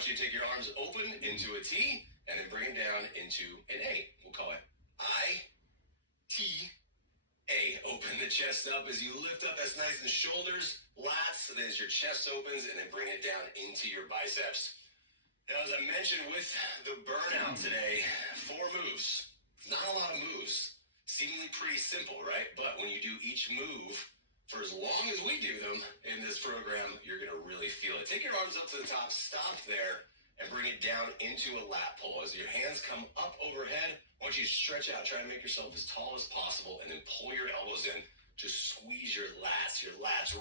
want you to take your arms open into a T and then bring it down into an A. We'll call it I-T-A. Open the chest up as you lift up. That's nice and shoulders, lats, then as your chest opens, and then bring it down into your biceps. Now, as I mentioned with the burnout today, 4 moves. Not a lot of moves. Seemingly pretty simple, right? But when you do each move, for as long as we do them in this program, you're going to really feel it. Take your arms up to the top, stop there, and bring it down into a lat pull. As your hands come up overhead, I want you to stretch out. Try to make yourself as tall as possible, and then pull your elbows in. Just squeeze your lats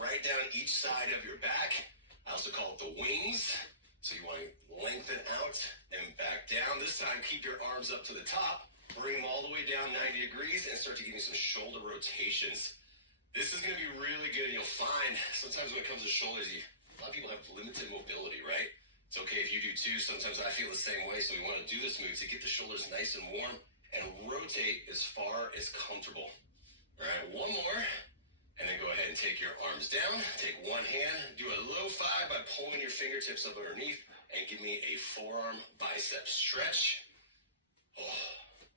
right down each side of your back. I also call it the wings. So you want to lengthen out and back down. This time, keep your arms up to the top. Bring them all the way down 90 degrees and start to give me some shoulder rotations. This is going to be really good. You'll find sometimes when it comes to shoulders, a lot of people have limited mobility, right? It's okay if you do too. Sometimes I feel the same way. So we want to do this move to get the shoulders nice and warm and rotate as far as comfortable. All right, one more. And then go ahead and take your arms down. Take one hand, do a low 5 by pulling your fingertips up underneath, and give me a forearm bicep stretch. Oh,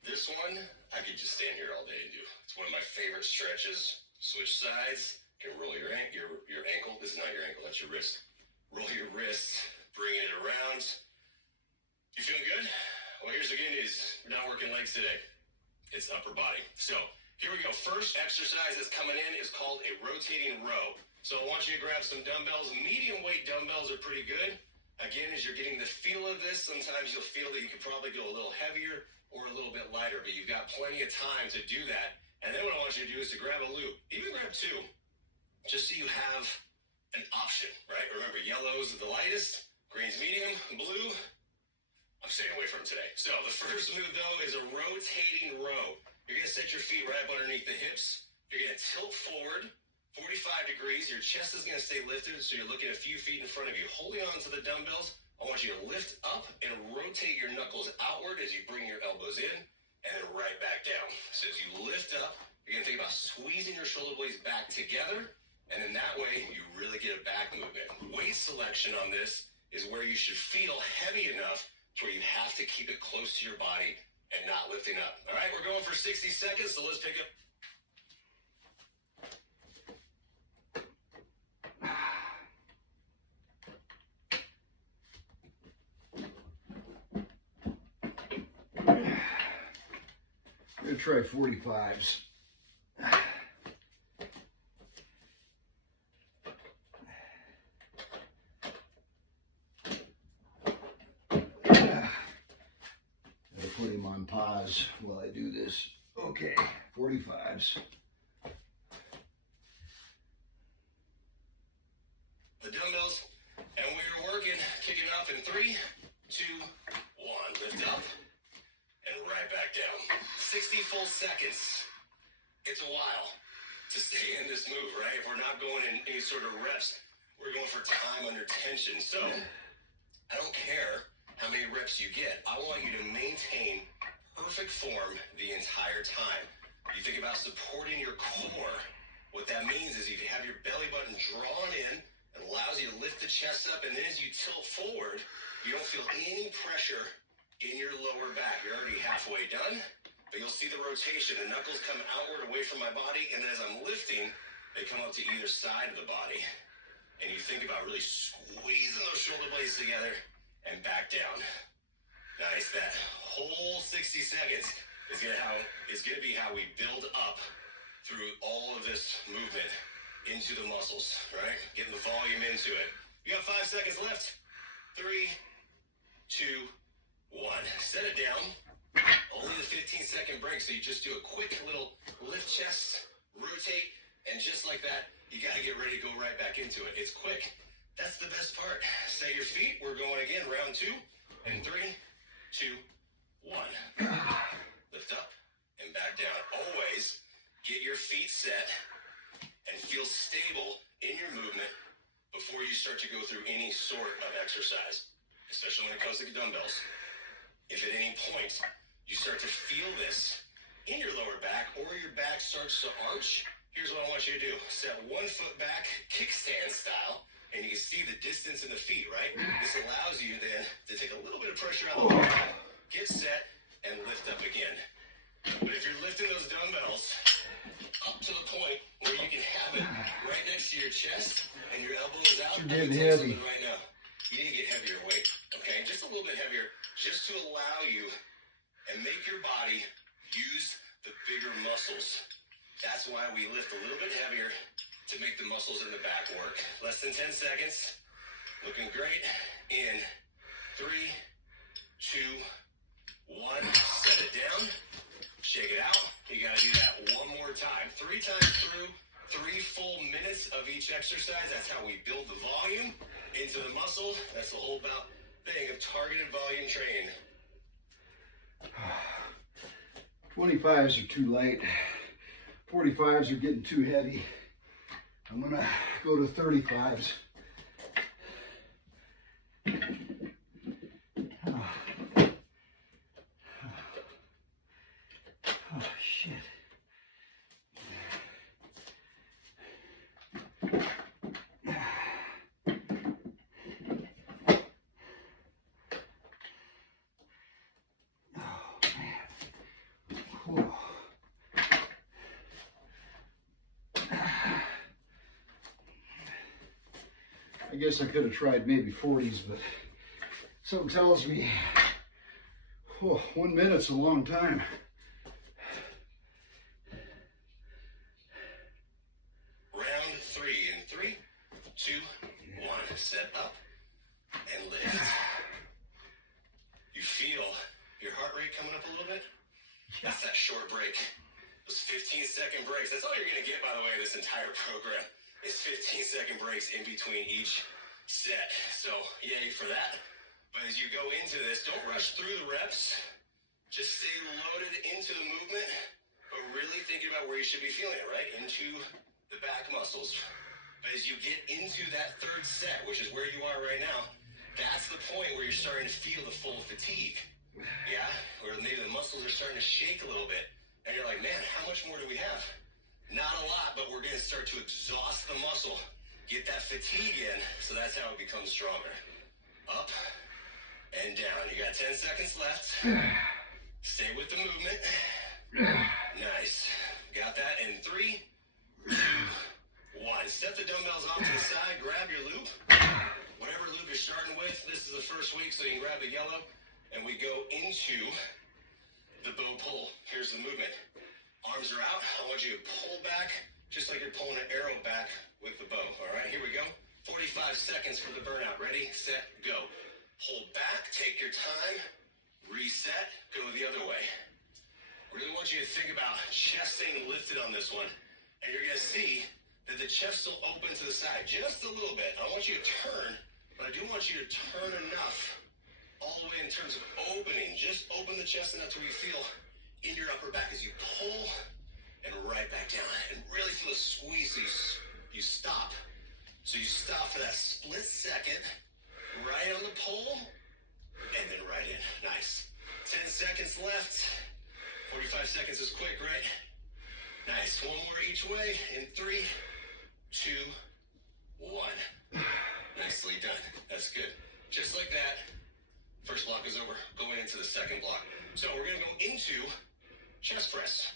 this one, I could just stand here all day and do. It's one of my favorite stretches. Switch sides. You can roll your ankle. This is not your ankle, that's your wrist. Roll your wrist, bring it around. You feeling good? Well, here's the good news. We're not working legs today. It's upper body. So, here we go. First exercise that's coming in is called a rotating row. So I want you to grab some dumbbells. Medium weight dumbbells are pretty good. Again, as you're getting the feel of this, sometimes you'll feel that you could probably go a little heavier or a little bit lighter, but you've got plenty of time to do that. And then what I want you to do is to grab a loop. Even grab 2, just so you have an option, right? Remember, yellow is the lightest, green's medium, blue, I'm staying away from today. So the first move, though, is a rotating row. You're going to set your feet right up underneath the hips. You're going to tilt forward 45 degrees. Your chest is going to stay lifted, so you're looking a few feet in front of you. Holding on to the dumbbells, I want you to lift up and rotate your knuckles outward as you bring your elbows in, and then right back down. So as you lift up, you're going to think about squeezing your shoulder blades back together, and then that way you really get a back movement. Weight selection on this is where you should feel heavy enough to where you have to keep it close to your body and not lifting up. All right, we're going for 60 seconds, so let's pick up. I'm going to try 45s. Put him on pause while I do this. Okay, 45s. The dumbbells, and we're working, kicking off in 3, 2, 1. Lift up, and right back down. 60 full seconds. It's a while to stay in this move, right? If we're not going in any sort of reps, we're going for time under tension. So, I don't care how many reps you get. I want you to maintain perfect form the entire time. You think about supporting your core. What that means is you have your belly button drawn in. It allows you to lift the chest up, and then as you tilt forward, you don't feel any pressure in your lower back. You're already halfway done, but you'll see the rotation. The knuckles come outward away from my body, and then as I'm lifting, they come up to either side of the body. And you think about really squeezing those shoulder blades together and back down. Nice. That whole 60 seconds is going to be how we build up through all of this movement into the muscles, right? Getting the volume into it. You got 5 seconds left. 3, 2, 1. Set it down. Only the 15-second break, so you just do a quick little lift chest, rotate, and just like that, you got to get ready to go right back into it. It's quick. That's the best part. Set your feet. We're going again. Round 2. And 3, 2, 1. Lift up and back down. Always get your feet set and feel stable in your movement before you start to go through any sort of exercise, especially when it comes to the dumbbells. If at any point you start to feel this in your lower back or your back starts to arch, here's what I want you to do. Set one foot back, kickstand style. and you can see the distance in the feet, right? This allows you then to take a little bit of pressure out of the back, get set, and lift up again. But if you're lifting those dumbbells up to the point where you can have it right next to your chest and your elbow is out, You're getting I can tell you heavy. something right now. You need to get heavier weight, okay? Just a little bit heavier, just to allow you and make your body use the bigger muscles. That's why we lift a little bit heavier, to make the muscles in the back work. Less than 10 seconds. Looking great. In 3, 2, 1. Set it down. Shake it out. You gotta do that one more time. 3 times through, 3 full minutes of each exercise. That's how we build the volume into the muscle. That's the whole thing of targeted volume training. 25s are too light. 45s are getting too heavy. I'm gonna go to 35s. Oh, shit. I guess I could have tried maybe 40s, but something tells me 1 minute's a long time. Round 3 in 3, 2, 1. Set up and lift. You feel your heart rate coming up a little bit? That's that short break. Those 15-second breaks. That's all you're going to get, by the way, this entire program. Is 15-second breaks in between each set. So, yay for that. But as you go into this, don't rush through the reps. Just stay loaded into the movement, but really thinking about where you should be feeling it, right? Into the back muscles. But as you get into that third set, which is where you are right now, that's the point where you're starting to feel the full fatigue. Yeah? Where maybe the muscles are starting to shake a little bit. And you're like, man, how much more do we have? Not a lot, but we're going to start to exhaust the muscle. Get that fatigue in, so that's how it becomes stronger. Up and down. You got 10 seconds left. Stay with the movement. Nice. Got that in 3, 2, 1. Set the dumbbells off to the side. Grab your loop. Whatever loop you're starting with, this is the first week, so you can grab the yellow. And we go into the bow pull. Here's the movement. Arms are out. I want you to pull back just like you're pulling an arrow back with the bow. All right, here we go. 45 seconds for the burnout. Ready, set, go. Hold back, take your time, reset, go the other way. Really want you to think about chest staying lifted on this one. And you're going to see that the chest will open to the side just a little bit. I want you to turn, but I do want you to turn enough all the way in terms of opening. Just open the chest enough till you feel in your upper back as you pull and right back down. And really feel a squeeze so you stop. So you stop for that split second, right on the pole, and then right in. Nice. 10 seconds left. 45 seconds is quick, right? Nice. One more each way in 3, 2, 1. Nicely done. That's good. Just like that. First block is over. Going into the second block. So we're going to go into chest press.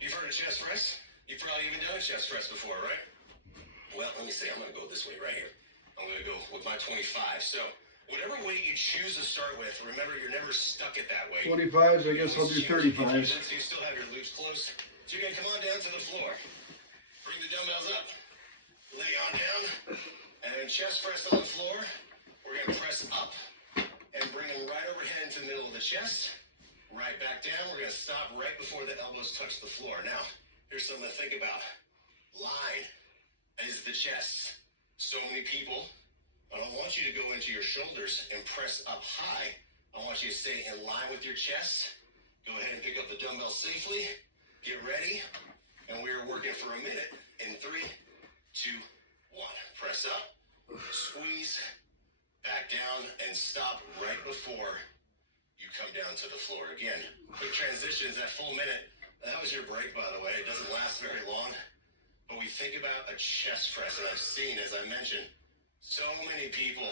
You've heard of chest press? You've probably even done a chest press before, right? Well, let me see. I'm going to go this way right here. I'm going to go with my 25. So whatever weight you choose to start with, remember you're never stuck at that weight. 25s, I guess I'll do 35s. So you still have your loops closed. So you're going to come on down to the floor. Bring the dumbbells up. Lay on down. And then chest press on the floor. We're going to press up and bring them right overhead into the middle of the chest. Right back down. We're going to stop right before the elbows touch the floor. Now, here's something to think about. Line is the chest. So many people, I don't want you to go into your shoulders and press up high. I want you to stay in line with your chest. Go ahead and pick up the dumbbell safely. Get ready. And we're working for a minute in 3, 2, 1. Press up, squeeze, back down, and stop right before you come down to the floor. Again, quick transitions, that full minute. That was your break, by the way. It doesn't last very long. but we think about a chest press, and I've seen, as I mentioned, so many people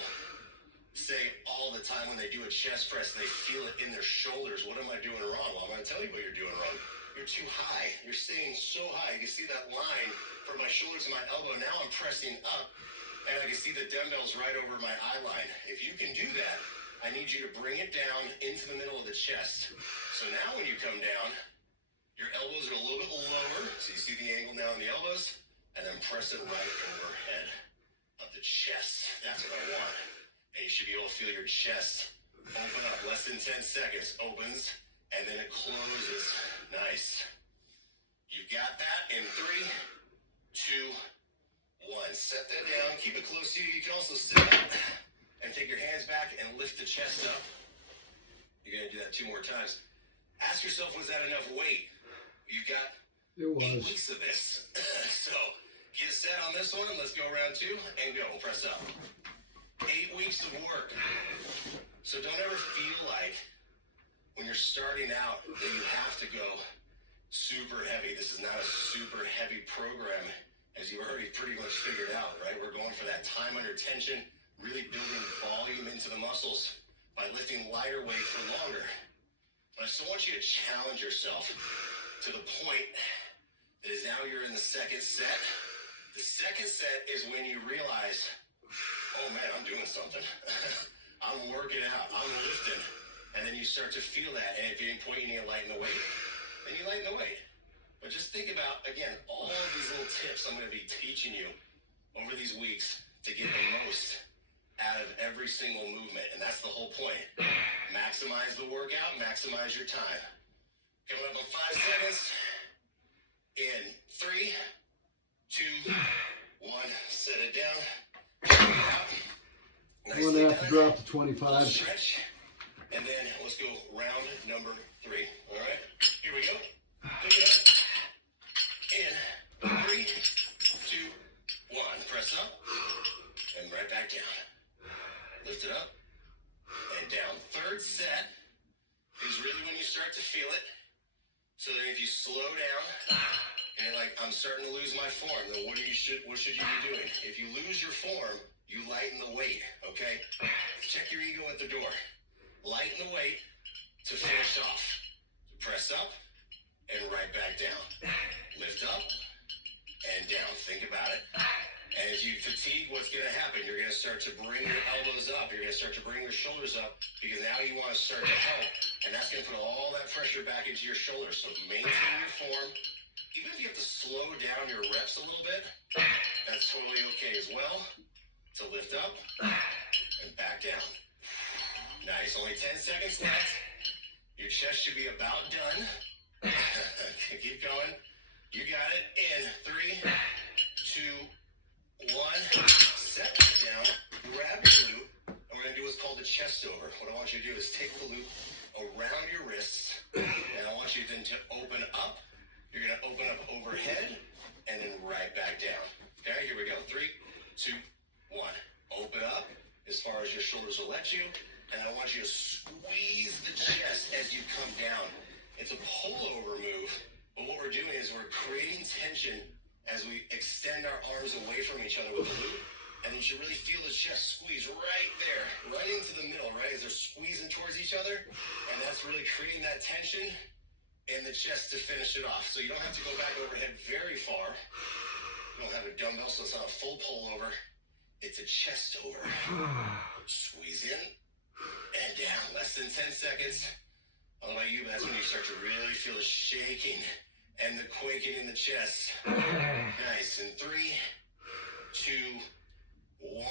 say all the time when they do a chest press, they feel it in their shoulders. What am I doing wrong? Well, I'm going to tell you what you're doing wrong. You're too high. You're staying so high. You can see that line from my shoulder to my elbow. Now I'm pressing up, and I can see the dumbbells right over my eye line. If you can do that, I need you to bring it down into the middle of the chest. So now when you come down, your elbows are a little bit lower, so you see the angle now in the elbows, and then press it right overhead of the chest. That's what I want. And you should be able to feel your chest open up. Less than 10 seconds. Opens, and then it closes. Nice. You've got that in 3, 2, 1. Set that down. Keep it close to you. You can also sit up and take your hands back and lift the chest up. You're going to do that 2 more times. Ask yourself, was that enough weight? You've got 8 weeks of this. So get set on this one. Let's go round 2 and go. Press up. 8 weeks of work. So don't ever feel like when you're starting out that you have to go super heavy. This is not a super heavy program, as you already pretty much figured out, right? We're going for that time under tension, really building volume into the muscles by lifting lighter weight for longer. But I still want you to challenge yourself to the point that is now you're in the second set. The second set is when you realize, oh man, I'm doing something. I'm working out. I'm lifting. And then you start to feel that. And at any point you need to lighten the weight, then you lighten the weight. But just think about, again, all of these little tips I'm going to be teaching you over these weeks to get the most out of every single movement. And that's the whole point. Maximize the workout, maximize your time. Coming up in 5 seconds. In 3, 2, 1. Set it down. I'm going to have to drop to 25. Stretch, and then let's go round number 3. All right, here we go. Pick it up. In 3, 2, 1. Press up and right back down. Lift it up and down. Third set is really when you start to feel it. So then if you slow down and you're like, I'm starting to lose my form, then what should you be doing? If you lose your form, you lighten the weight, okay? Check your ego at the door. Lighten the weight to finish off. Press up and right back down. Lift up and down. Think about it. And as you fatigue, what's going to happen? You're going to start to bring your elbows up. You're going to start to bring your shoulders up because now you want to start to help. And that's going to put all that pressure back into your shoulders. So maintain your form. Even if you have to slow down your reps a little bit, that's totally okay as well. To lift up and back down. Nice. Only 10 seconds left. Your chest should be about done. Keep going. You got it. In 3, 2, 1. Set down. Grab your loop. And we're going to do what's called a chest over. What I want you to do is take the loop around your wrists. And I want you then to open up. You're going to open up overhead and then right back down. Okay, here we go. 3, 2, 1. Open up as far as your shoulders will let you. And I want you to squeeze the chest as you come down. It's a pullover move. But what we're doing is we're creating tension as we extend our arms away from each other with the loop. And you should really feel the chest squeeze right there, right into the middle, right? As they're squeezing towards each other. And that's really creating that tension in the chest to finish it off. So you don't have to go back overhead very far. You don't have a dumbbell, so it's not a full pullover. It's a chest over. Squeeze in and down. Less than 10 seconds. I don't know about you, but that's when you start to really feel the shaking and the quaking in the chest. Nice. In 3, 2, 1,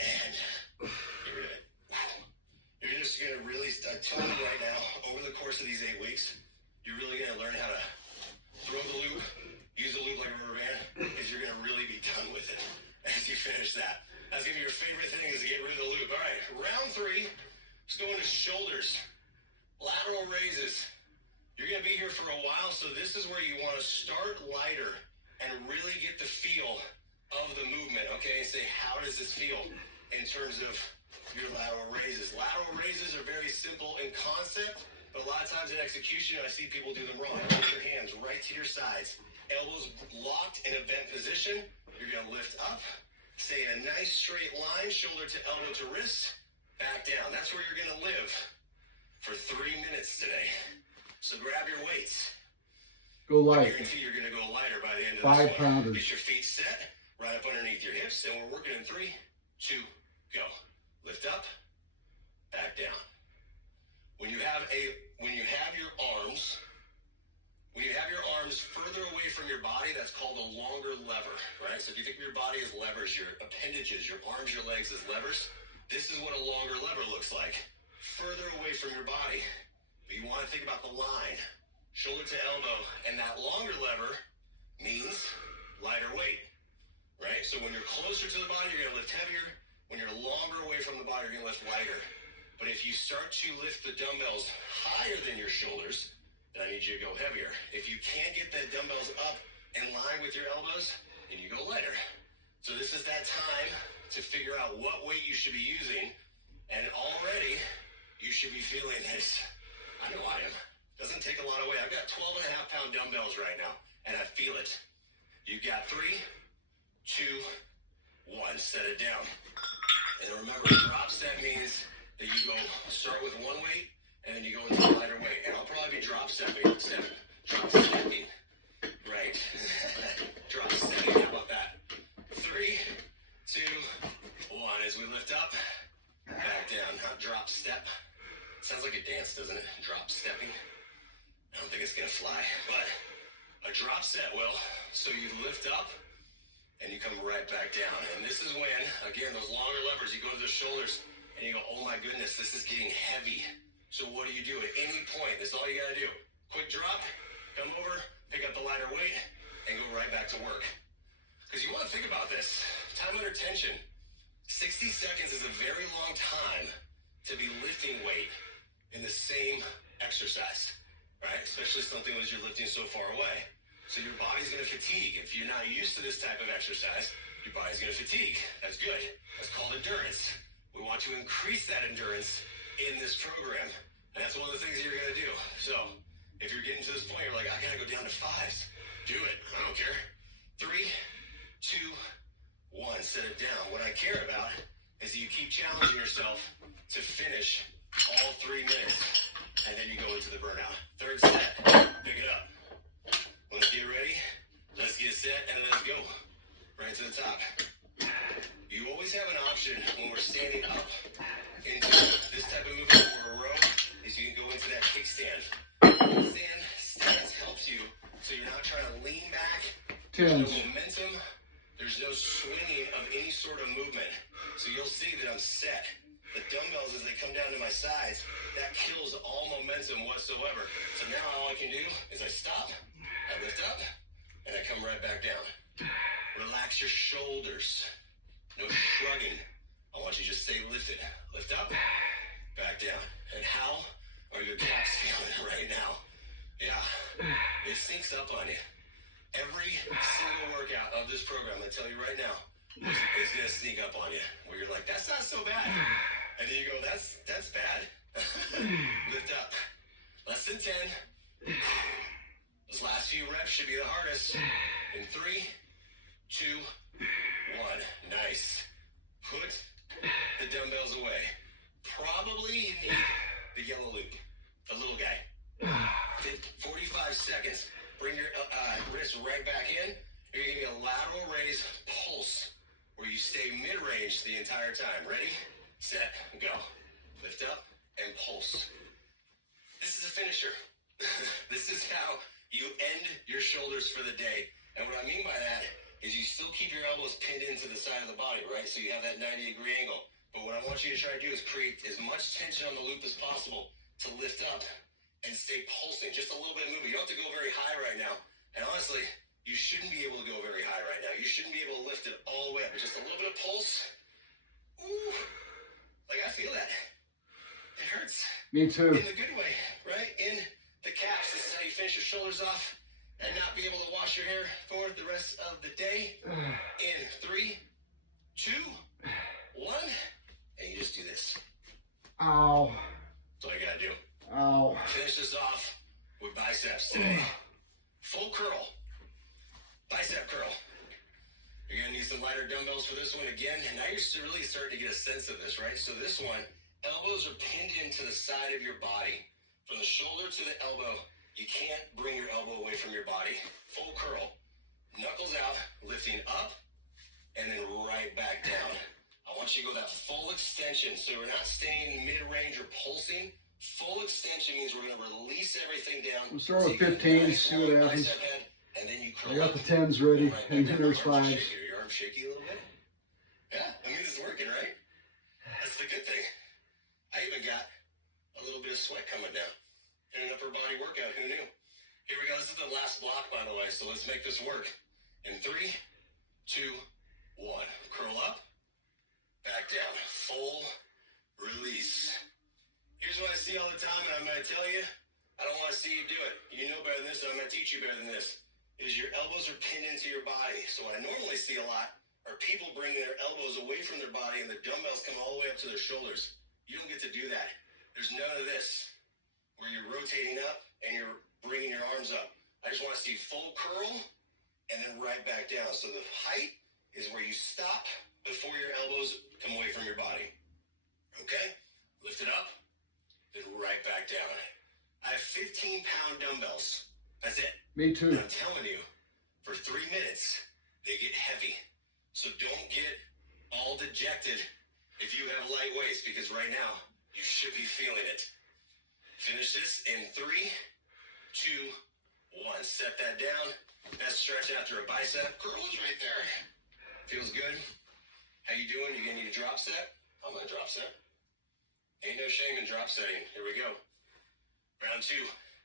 and you're good. You're just going to really, I'm telling you right now, over the course of these 8 weeks, you're really going to learn how to throw the loop, use the loop like a rubber band, because you're going to really be done with it as you finish that. That's going to be your favorite thing, is to get rid of the loop. All right, round 3, let's go into shoulders. Lateral raises. You're going to be here for a while, so this is where you want to start lighter and really get the feel of the movement, okay? Say, how does this feel in terms of your lateral raises? Lateral raises are very simple in concept, but a lot of times in execution, I see people do them wrong. Put your hands right to your sides elbows locked in a bent position. You're going to lift up, stay in a nice straight line, shoulder to elbow to wrist, back down. That's where you're going to live for 3 minutes today. So grab your weights. Go I light. guarantee you're going to go lighter by the end of 5 this one. pounders. Get your feet set right up underneath your hips, and we're working in 3, 2, go. Lift up, back down. When you have your arms further away from your body, that's called a longer lever, right? So if you think of your body as levers, your appendages, your arms, your legs as levers, this is what a longer lever looks like. Further away from your body. But you want to think about the line, shoulder to elbow, and that longer lever means lighter weight, right? So when you're closer to the body, you're going to lift heavier. When you're longer away from the body, you're going to lift lighter. But if you start to lift the dumbbells higher than your shoulders, then I need you to go heavier. If you can't get the dumbbells up in line with your elbows, then you go lighter. So this is that time to figure out what weight you should be using. And already, you should be feeling this. I know I am. Doesn't take a lot of weight. I've got 12.5-pound dumbbells right now, and I feel it. You've got 3, 2, 1. Set it down. And remember, drop step means that you go start with one weight, and then you go into a lighter weight. And I'll probably be drop stepping. Right. Drop stepping. How about that? 3, 2, 1. As we lift up, back down. Not drop step. Sounds like a dance, doesn't it? Drop stepping. I don't think it's going to fly, but a drop step will. So you lift up, and you come right back down. And this is when, again, those longer levers, you go to the shoulders, and you go, oh my goodness, this is getting heavy. So what do you do at any point? That's all you got to do. Quick drop, come over, pick up the lighter weight, and go right back to work. Because you want to think about this. Time under tension. 60 seconds is a very long time to be lifting weight in the same exercise, right? Especially something as you're lifting so far away. So your body's going to fatigue. If you're not used to this type of exercise, your body's going to fatigue. That's good. That's called endurance. We want to increase that endurance in this program. And that's one of the things that you're going to do. So if you're getting to this point, you're like, I got to go down to 5s. Do it. I don't care. 3, 2, 1. Set it down. What I care about is that you keep challenging yourself to finish all 3 minutes. And then you go into the burnout. Third set. Pick it up. Let's get ready. Let's get set. And let's go. Right to the top. You always have an option when we're standing up into this type of movement for a row is you can go into that kickstand. Kickstand stance helps you so you're not trying to lean back. There's no momentum. There's no swinging of any sort of movement. So you'll see that I'm set. The dumbbells, as they come down to my sides, that kills all momentum whatsoever. So now all I can do is I stop, I lift up, and I come right back down. Relax your shoulders. No shrugging. I want you to just stay lifted. Lift up, back down. And how are your calves feeling right now? Yeah, it sneaks up on you. Every single workout of this program, I tell you right now, is going to sneak up on you. Where you're like, that's not so bad. And then you go, that's bad. Lift up. Less than 10. Those last few reps should be the hardest. In 3, 2, 1. Nice. Put the dumbbells away. Probably you need the yellow loop. The little guy. 45 seconds. Bring your wrist right back in. You're going to get a lateral raise pulse where you stay mid-range the entire time. Ready, set, go. Lift up and pulse. This is a finisher. This is how you end your shoulders for the day. And what I mean by that is you still keep your elbows pinned into the side of the body, right? So you have that 90-degree angle. But what I want you to try to do is create as much tension on the loop as possible to lift up and stay pulsing. Just a little bit of movement. You don't have to go very high right now. And honestly, you shouldn't be able to go very high right now. You shouldn't be able to lift it all the way up. But just a little bit of pulse. Ooh. Like, I feel that. It hurts. Me too. In the good way, right? In the calves. This is how you finish your shoulders off and not be able to wash your hair for the rest of the day. In 3, 2, 1. And you just do this. Ow. That's all you gotta do. Ow. Finish this off with biceps today. Full curl. dumbbells for this one again. And now you're really starting to get a sense of this, right? So this one, elbows are pinned into the side of your body. From the shoulder to the elbow, you can't bring your elbow away from your body. Full curl. Knuckles out, lifting up, and then right back down. I want you to go that full extension. So we're not staying mid-range or pulsing. Full extension means we're going to release everything down. We'll start with 15s, see what happens. And then you curl I got up, the 10s ready, right and back then there's down. 5s. Your arm shaky a little bit? Yeah, I mean, this is working, right? That's the good thing. I even got a little bit of sweat coming down in an upper body workout. Who knew? Here we go. This is the last block, by the way, so let's make this work. In 3, 2, 1. Curl up, back down. Full release. Here's what I see all the time, and I'm going to tell you, I don't want to see you do it. You know better than this, so I'm going to teach you better than this. Is your elbows are pinned into your body. So what I normally see a lot are people bringing their elbows away from their body and the dumbbells come all the way up to their shoulders. You don't get to do that. There's none of this where you're rotating up and you're bringing your arms up. I just want to see full curl and then right back down. So the height is where you stop before your elbows come away from your body. Okay? Lift it up, then right back down. I have 15-pound dumbbells. That's it. Me too. And I'm telling you, for 3 minutes, they get heavy. So don't get all dejected if you have light weights, because right now, you should be feeling it. Finish this in 3, 2, 1. Set that down. Best stretch after a bicep. Curl is right there. Feels good. How you doing? You gonna need a drop set? I'm gonna drop set. Ain't no shame in drop setting. Here we go. Round 2.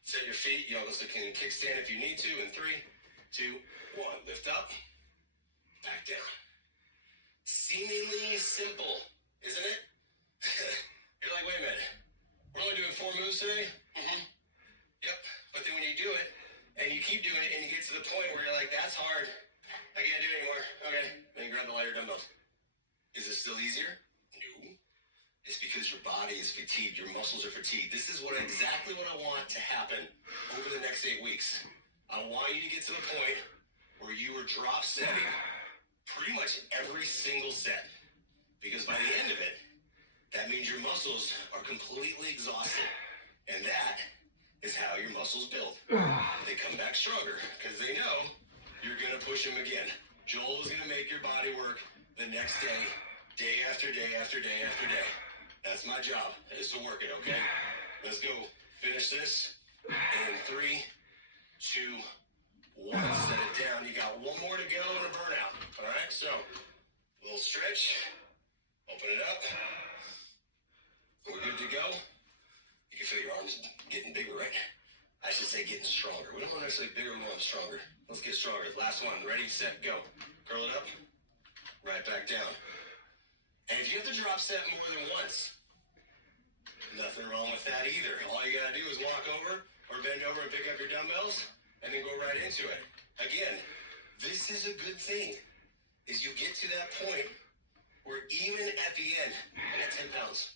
Set your feet. You almost can kickstand if you need to. In 3, 2, 1. Lift up. Back down. Seemingly simple, isn't it? You're like, wait a minute. We're only doing 4 moves today? Mm-hmm. Yep. But then when you do it, and you keep doing it, and you get to the point where you're like, that's hard. I can't do it anymore. Okay. Then you grab the lighter dumbbells. Is it still easier? No. It's because your body is fatigued. Your muscles are fatigued. This is exactly what I want to happen over the next 8 weeks. I want you to get to the point where you are drop setting pretty much every single set. Because by the end of it, that means your muscles are completely exhausted. And that is how your muscles build. They come back stronger because they know you're going to push them again. Joel is going to make your body work the next day, day after day after day after day. That's my job, is to work it, okay? Let's go. Finish this in 3, 2, 1. Set it down. You got 1 more to go and a burnout. All right, so a little stretch. Open it up. We're good to go. You can feel your arms getting bigger, right? I should say getting stronger. We don't want necessarily bigger, we want stronger. Let's get stronger. Last one. Ready, set, go. Curl it up. Right back down. And if you have to drop step more than once, nothing wrong with that either. All you got to do is walk over or bend over and pick up your dumbbells and then go right into it. Again, this is a good thing, is you get to that point where even at the end, I got 10 pounds,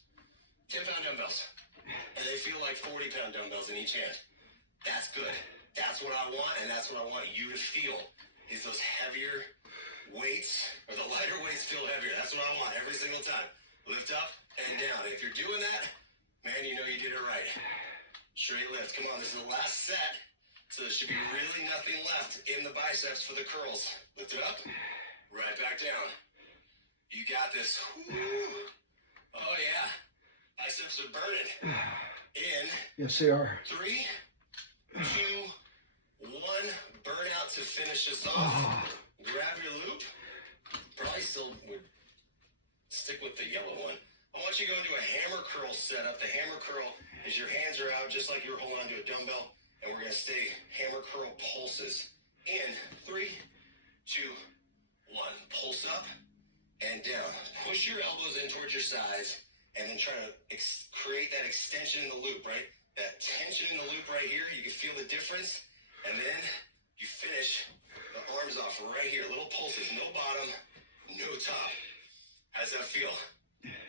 10-pound dumbbells, and they feel like 40-pound dumbbells in each hand. That's good. That's what I want, and that's what I want you to feel, is those heavier weights, or the lighter weights feel heavier. That's what I want every single time. Lift up and down. If you're doing that, man, you know you did it right. Straight lift. Come on, this is the last set. So there should be really nothing left in the biceps for the curls. Lift it up. Right back down. You got this. Woo. Oh, yeah. Biceps are burning. In. Yes, they are. 3, 2, 1. Burnout to finish us off. Grab your loop. Probably still would stick with the yellow one. I want you to go into a hammer curl setup. The hammer curl is your hands are out just like you're holding onto a dumbbell, and we're going to stay hammer curl pulses. In 3, 2, 1. Pulse up and down. Push your elbows in towards your sides, and then try to create that extension in the loop, right? That tension in the loop right here. You can feel the difference, and then you finish the arms off right here. Little pulses, no bottom, no top. How's that feel?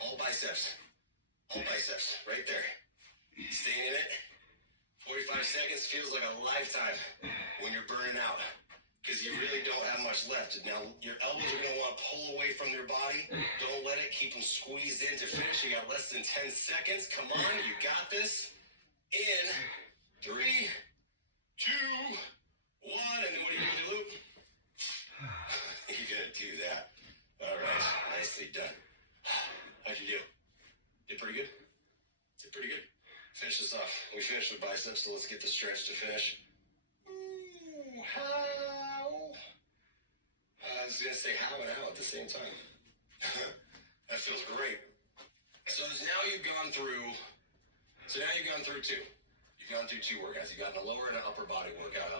All biceps. All biceps, right there. Staying in it. 45 seconds feels like a lifetime when you're burning out. because you really don't have much left. Now, your elbows are going to want to pull away from their body. Don't let it. Keep them squeezed in to finish. You got less than 10 seconds. Come on, you got this. In 3, 2, 1, and then what are you going to do, Luke? You're going to do that. All right, nicely done. How'd you do? Did pretty good? Did pretty good. Finish this off. We finished with biceps, so let's get the stretch to finish. Ooh, how? I was going to say how and how at the same time. That feels great. So now you've gone through two. You've gone through 2 workouts. You've gotten a lower and an upper body workout.